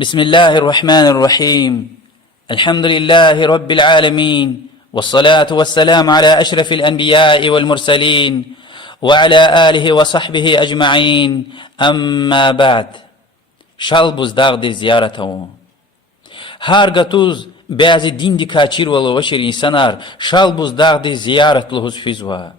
بسم الله الرحمن الرحيم. الحمد لله رب العالمين، والصلاة والسلام على أشرف الأنبياء والمرسلين وعلى آله وصحبه أجمعين. أما بعد، شال بزداغ دي زيارته هار قطوز بعض دين دي كاتشير والله وشر إنسانار شال بزداغ دي زيارة لهز فيزوا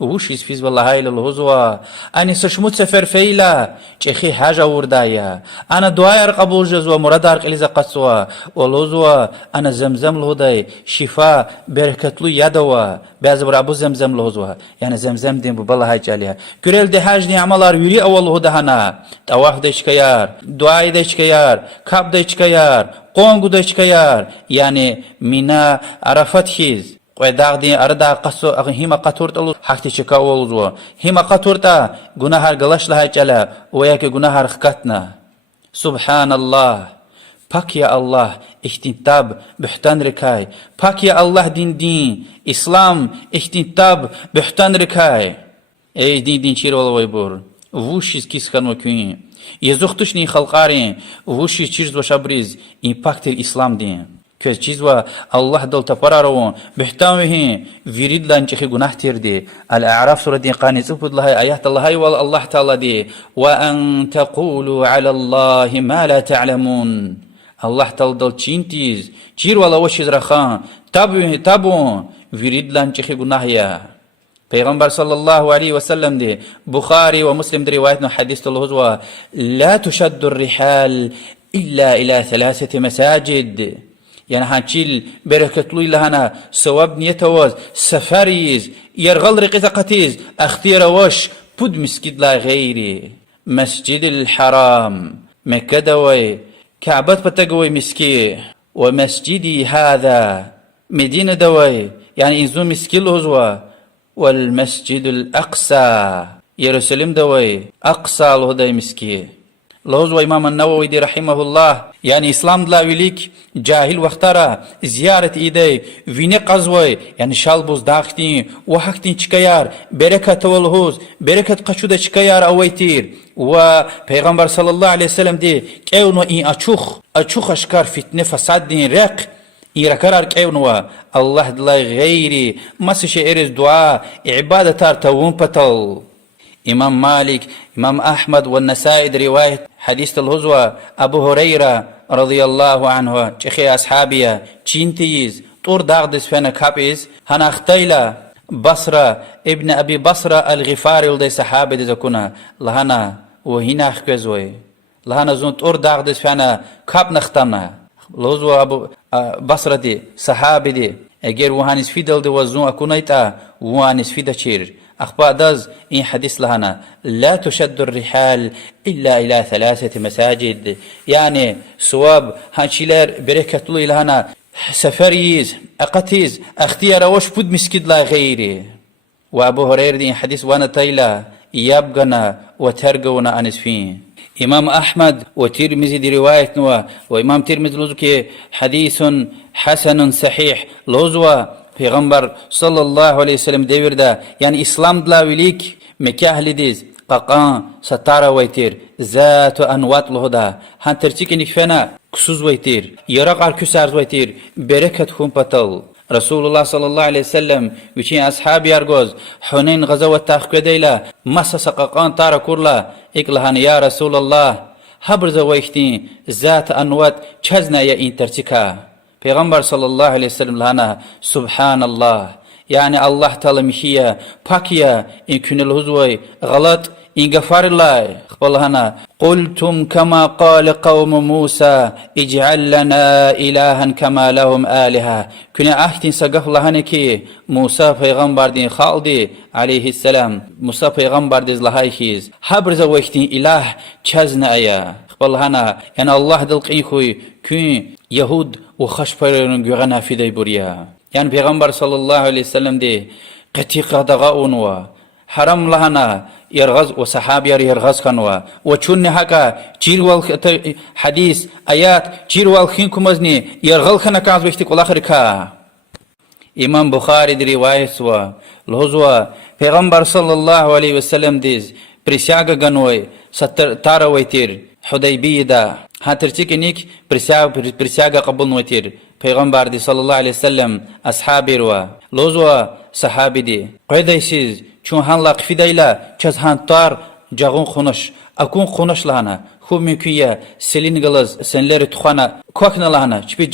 وش فيز والله هاي للهزوا أنا سشمت سفر فيلا چخي حاجة وردايا أنا دعاء قبول جزوا مرادار قليزة قصوا والهزوا أنا زمزم لهداي شفاء بركة له يدوا بعض برابو زمزم لهزوا يعني زمزم دين بالله هاي جاليها كريل دي حاج دي عملار يري أول هدهنا تواف ديش كيار دعاء ديش كيار كاب ديش كيار قونغ ديش كيار يعني منا عرفت خيز قيداغ دي أردا قصو هما قطورت الله حكتي شكا أولزوا هما قطورتا گناهار غلاش لها جلا وياك گناهار خكتنا. سبحان الله. پاك يا الله اختنتاب بحتان ركاي. پاك يا الله دين إسلام اختنتاب بحتان ركاي. اي دين شير والله ويبور ووشيز كيس خانو كوين يزوختشني خلقارين ووشيز چيرز وشابريز إمباكت الإسلام دين كيس چيزوا الله دل تفرارون بحتامه ويريد لانچخي گناه تيردي. الأعراف سورة دين قاني سبود الله آيات الله والله تعالى دي وأن تقولوا على الله ما لا تعلمون. الله تعالى دل چينتيز چير والله وشيز رخان تابو ويريد لانچخي گناه يا پیغمبر صلى الله عليه وسلم دي بخاري ومسلم دي روايتنا حديث الهزوة لا تشد الرحال إلا إلى 3 مساجد. يعني هانشيل بركة لوي لهنا سواب نيتوز سفاريز يرغل رقيزة قتيز اختير وش بود مسجد لا غيري مسجد الحرام مكة دوي كعبات بتقوي مسكي ومسجدي هذا مدينة دوي يعني إنزو مسكي الهزوة والمسجد الأقصى يرسلم دوي أقصى الهدى مسكي لوز وإمام النووي دي رحمه الله يعني إسلام دلا وليك جاهل وقتارا زيارة إيدي ويني قزوي يعني شالبوز داختين وحكتين چكيار بركة والهوز بركة قشودة چكيار أويتير و پیغمبر صلى الله عليه وسلم دي كيونو إن أچوخ أشكار فتنة فساد دين رق إن ركرار كيونو الله دلا غيري مسش إرز دعاء عبادة تارتوون بطل. إمام مالك إمام أحمد والنسائي رواية حديث الهزوة أبو هريرة رضي الله عنه شيخي أصحابية چينتيز طور داغدس فانا كابيز هنا اختيلا بصرة ابن أبي بصرة الغفاري ولدي صحابة دي زكونا لهنا وهنا اخكزوي لهنا زون طور داغدس فانا كاب نختمنا الهزوة أبو بصرة دي صحابة دي اگر وهانس فيدل دي وزون أكونيتا وهانس فيدا چير أخبار داز إن حديث لهنا لا تشد الرحال إلا إلى 3 مساجد. يعني سواب هانشيلر بركة الله لهنا سفريز أقتيز اختيار وش بود مسجد لا غيري. وأبو هريرة دي حديث وانا تيلا يبغنا وترجونا أنسفين. إمام أحمد وترمذي دي رواية نوا وإمام ترمذي لوزك حديث حسن صحيح لوزوا پیغمبر صلى الله عليه وسلم ديور دا يعني إسلام دلا وليك مكة أهل ديز قاقان ستارة ويتير ذات أنوات لهدا هان ترتيك نكفنا كسوز ويتير يرق عركسارز ويتير بركة خون بطل. رسول الله صلى الله عليه وسلم وشين أصحاب يارغوز حنين غزوة تاخك ديلا مسا قاقان تارة كورلا إقلهان يا رسول الله حبرز ويختين ذات أنوات چزنا يا إن ترتيكا. پیغمبر صلى الله عليه وسلم لهنا سبحان الله يعني الله تعالى مشيا باكيا إن كن الهزوي غلط إن غفار الله قال قلتم كما قال قوم موسى اجعل لنا إلها كما لهم آلهة كنا أحتين سقف لهنكي موسى پیغمبر دين خالدي عليه السلام موسى پیغمبر دين لهايخيز حبرز وقتين إله چزنا أيا قال يعني الله دلقين خوي كن يهود وخش فرن غنا في دي بريا يعني پیغمبر صلى الله عليه وسلم دي قتيقه دغاون و حرم لهنا يرغز وصحابي يرغز كانوا وچون هكا چير حديث آيات چير والخين مزني يرغل خنا كاز بختي كل اخر كا. امام بخاري دي روايه سوا لهزوا پیغمبر صلى الله عليه وسلم ديز присяга ганой сатар тара вайтир حديبية دا هاترتيك نيك برساقة قبل نوتير پیغمبر دی صلی الله علیه وسلم اصحابی رو لوزوا صحابی دی قیدایسیز چون هن لاقفی دیلا چز هن تار جاغون خونش اكون خونش لهنا خو ممكن سلين غلز سنلر تخانا كوكنا لهنا چبي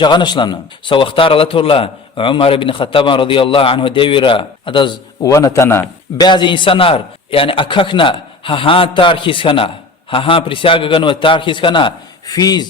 جاغانش لهنا سو اختار الله تورلا عمر بن الخطاب رضي الله عنه ديورا ادز ونتنا بعض انسانار يعني اككنا ها تار خيسنا ها بريساغغنو تار خيسنا فيز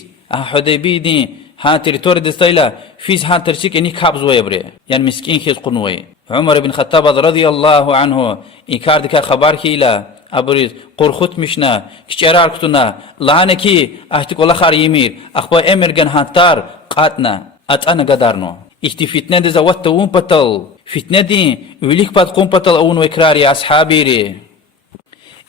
حديبي دي ها تريتور دستايلا فيز ها ترشيك اني كابز ويبري يعني مسكين خيز قنوي عمر بن الخطاب رضي الله عنه انكار دكا خبر كيلا ابريز قرخوت مشنا كچرار كتنا لانكي احتك ولا خار يمير اخبا امرغن هانتار قاتنا اتانا قدارنو احتي فتنه دي زوات وون بطل فتنه دي وليك بات قوم بطل اون وكراري اصحابي ري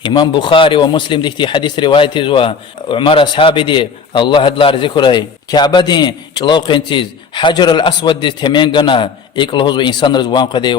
امام بخاري ومسلم ديكتي حديث روايتي زوا عمر اصحابي دي الله دلار ذكري كعبه دي چلوق انتيز حجر الاسود دي تمنغنا اقلوز انسان رزوان قدي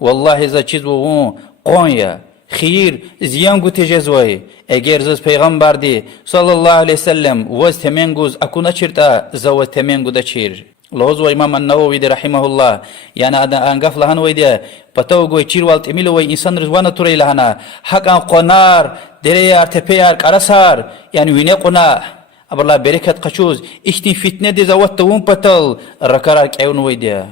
والله اذا چيز و قونيا خير زيانگو تجزوي اگر زز پیغمبر دی صلی الله علیه وسلم وز تمنگوز اكونا چرتا زو تمنگو دا چير لوز و امام النووي دي رحمه الله يعني انقف لهن ويدي پتو گوي چير والت اميلو وي انسان رزوان توري لهنا حق ان قنار دريار تپيار قرسار يعني وينه قنا ابرلا بركت قچوز اختي فتنه دي زوت وون پتل ركرار قيون ويدي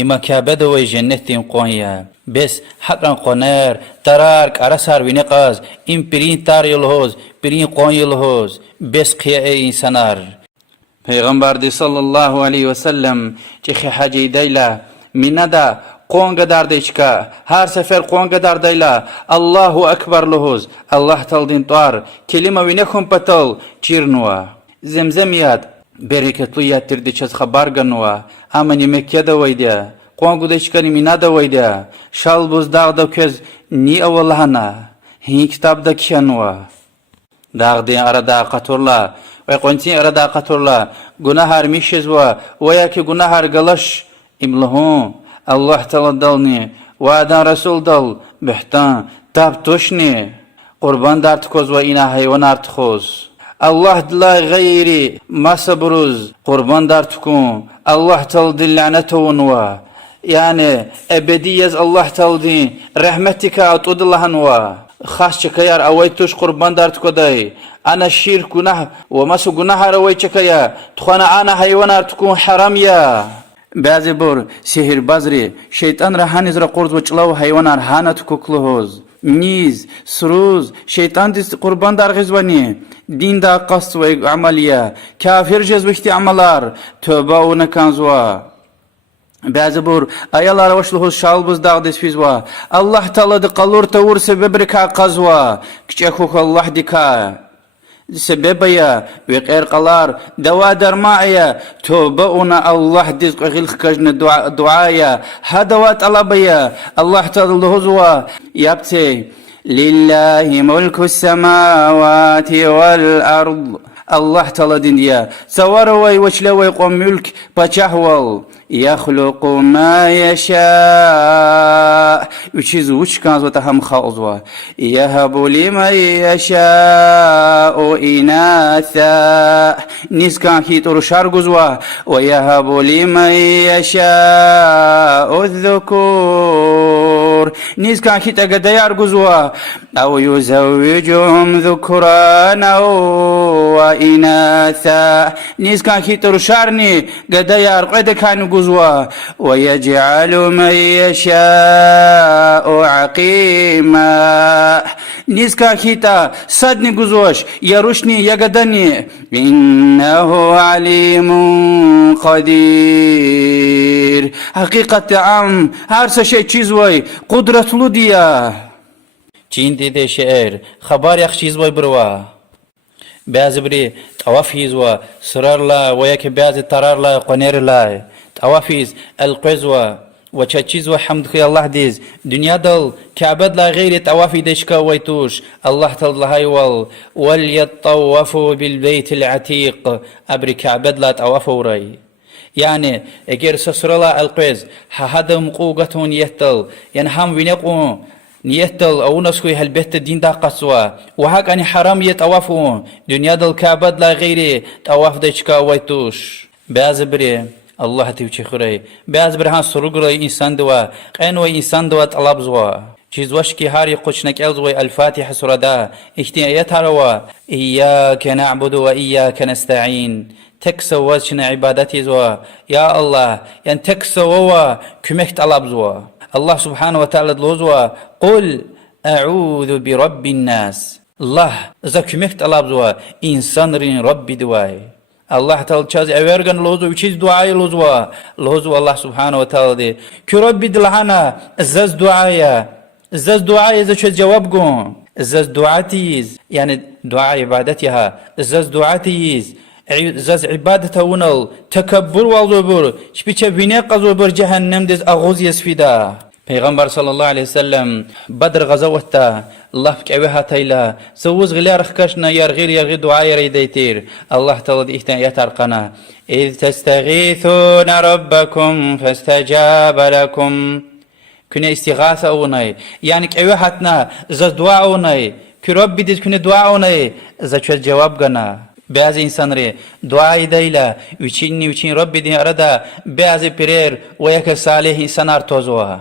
إما كابد وجنة قوية بس حقا قنار ترارك أرسار ونقاز إم برين تار يلهوز برين قوي يلهوز بس قياء إنسانار پیغمبر دی صلی الله علیه وسلم چه حاجی دیلا مندا قونگ دار دیچکا هر سفر قونگ دار دیلا الله اکبر لهوز الله تلدین طار کلمه وینکم پتل چیرنوا زمزمیات برکتلیات تردی چز خبر گنوا امنی مکه دا ویدیا قوانگو دیشکانی مینا دا ویدیا شال بوز داغ دا کز نی اولهانا هی کتاب دا کیانوا داغ دی اردا قطورلا و قونتین اردا قطورلا گناه هر میشزوا و یکی گناه هر گلش املهون الله تعالی دلنی و آدم رسول دل بحتان تاب توشنی قربان دارت کوز و اینا حیوان ارت خوز الله دلا غيري ما صبروز قربان دارتكم الله تلدي لعنته ونوا يعني أبدية الله تلدي رحمتك أطود الله نوا خاص شكيار أويتوش قربان دارتكو داي أنا شير كناه ومسو كناه رويتك يا تخوانا أنا حيوان أرتكم حرام يا بعضی بار سحر بازری شیطان را هنیز را قرض و چلاو حیوان هانت کوکلوز نیز سروز شیطان دیست قربان در غزوانی دین دا قصد و عملیه کافر جز وقتی عملار توبه و نکنزوا بعضی بار ایالار وشلوز شال بز داغ دیس فیزوا الله تعالی دی قلور تور سبب رکا قزوا کچه خوک الله دیکا سببيا وغير قلار دوا درماعيا توبؤنا الله دزق غيل خكجنا دعايا هدوا طلبيا الله تضلهزوا يابتي لله ملك السماوات والأرض الله تعالى دنيا سواروا وشلوا يقوم ملك بچهول يخلق ما يشاء يشيز وش كان زوتهم خالصوا يهب لمن يشاء إناثا نيس كان كيتور شارغزوا ويهب لمن يشاء الذكور نيس كان كيتا قد يارغزوا أو يزوجهم ذكرانا وإناثا نيس كان كيتور شارني قد يارغد كانوا ويجعل من يشاء عقيما نيسكا كيتا صدني جزوش يروشني يقدني إنه عليم قدير حقيقة عام هرس شيء چيزوي قدرة لديا چين دي شعر خبر يخ چيزوي بروا بعض بري توافيز و سرار لا وياك بعض ترار لا قنير لا توافيز القزوة وچچيز وحمد خي الله ديز دنيا دل كعبد لا غير توافي دشكا ويتوش الله تعالى هاي وليطوفوا بالبيت العتيق ابري كعبد لا توافوا راي يعني اگر سسرلا القز هذا مقوقتون يتل يعني هم وينقو نيتل او نسكوي هالبيت الدين دا قصوا وهاك اني حرام يتوافو دنيا دل كعبة لا غيري طواف ديشكا ويتوش بازبري الله تيوچي خوري بازبر هان سرغري انسان دوا قنوي انسان دوا طلب زوا چیز وشکی هاری قشنک الزوی الفاتحه سوره دا احتیاجات هروا إياك نعبد وإياك نستعين تكسو وجهنا عبادتي زوا يا الله يعني تكسو كمك طلب زوا الله سبحانه وتعالى دلوزوا قل أعوذ برب الناس الله إذا كمك طلب زوا إنسان رين ربي دواي الله تعالى چاز اورگن لوزو چیز دعای لوزو الله سبحانه وتعالى دي كربي دلهنا زز دعايا زز دعايا إذا چه جواب گون زز دعاتيز يعني دعاء عبادتها زز دعاتيز زز عبادته ونل تكبر والزبر شبيچه بينه قزوبر جهنم دز اغوز يسفيدا پیغمبر صلى الله عليه وسلم بدر غزوته الله كأوها تيلا سوز غليار خكشنا يرغير دعاء ريديتير الله تعالى إحتان يترقنا إذ تستغيثون ربكم فاستجاب لكم كنا استغاثة أوناي يعني كأوهاتنا زز دعاء أوناي كرب دز كنا دعاء أوناي زز جواب غنا بعض انسان ره دعای دیلا وچین ربی دی اردا بعض پریر و یک صالح انسان ارتوزوا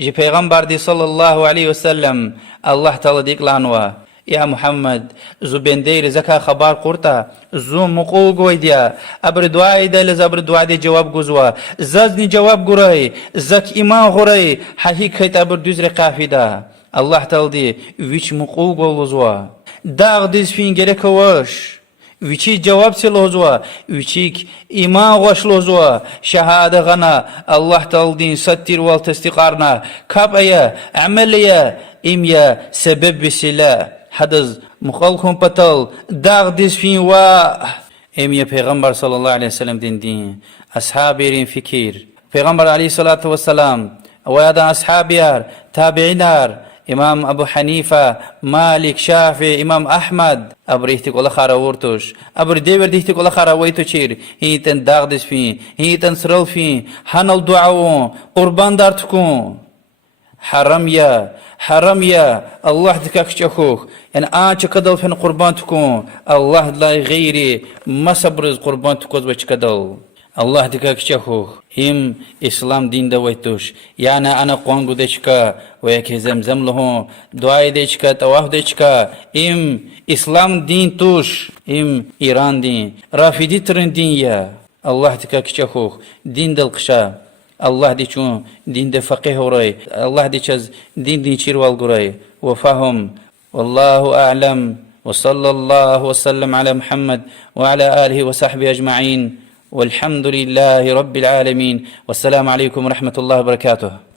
جي پیغمبر دي صلى الله عليه وسلم الله تعالى ديك لانوا يا محمد زو بندير زكا خبر قرطا زو مقول قويديا ابر دعاء دي لزبر دعاء دي جواب گزوا زازني جواب گرای زك ایمان غرای حقیقت ابر دوز رقافيدا الله تعالى دي ويش مقول گولزوا داغ ديز فين گرك وش ويشي جواب سلوزوا ويشيك إيمان غشلوزوا شهادة غنا الله تعالى دين ستر والتستقارنا كابايا عمليا إميا سبب بسلا حدث مخالكم بطل داغ ديس فين إميا پیغمبر صلى الله عليه وسلم دين أصحابي فكير پیغمبر عليه الصلاة والسلام ويادا أصحابيار تابعينار إمام أبو حنيفة مالك شافعي إمام أحمد أبريتك ولا خاراورتوش أبر ديور ديتك ولا خاراويتو شير هيتن داغدس فين هيتن سرل فين هنال دعاو قربان دارتكون حرام يا الله دكاك شخوخ يعني آج كدل فين قربان تكون الله لا غيري ما صبرز قربان تكوز وش كدل الله دكاك شخوخ هم إسلام دين دويتوش يعني أنا قوانغو ديشكا ويكي زمزم لهم دعاي ديشكا تواف ديشكا هم إسلام دين توش هم إيران دين رافدي ترن دين يا الله دكاك شخوخ دين دلقشا الله دي چون دين ده فقه وراي الله دي چز دين چير والغراي وفهم والله أعلم وصلى الله وسلم على محمد وعلى آله وصحبه أجمعين والحمد لله رب العالمين والسلام عليكم ورحمة الله وبركاته.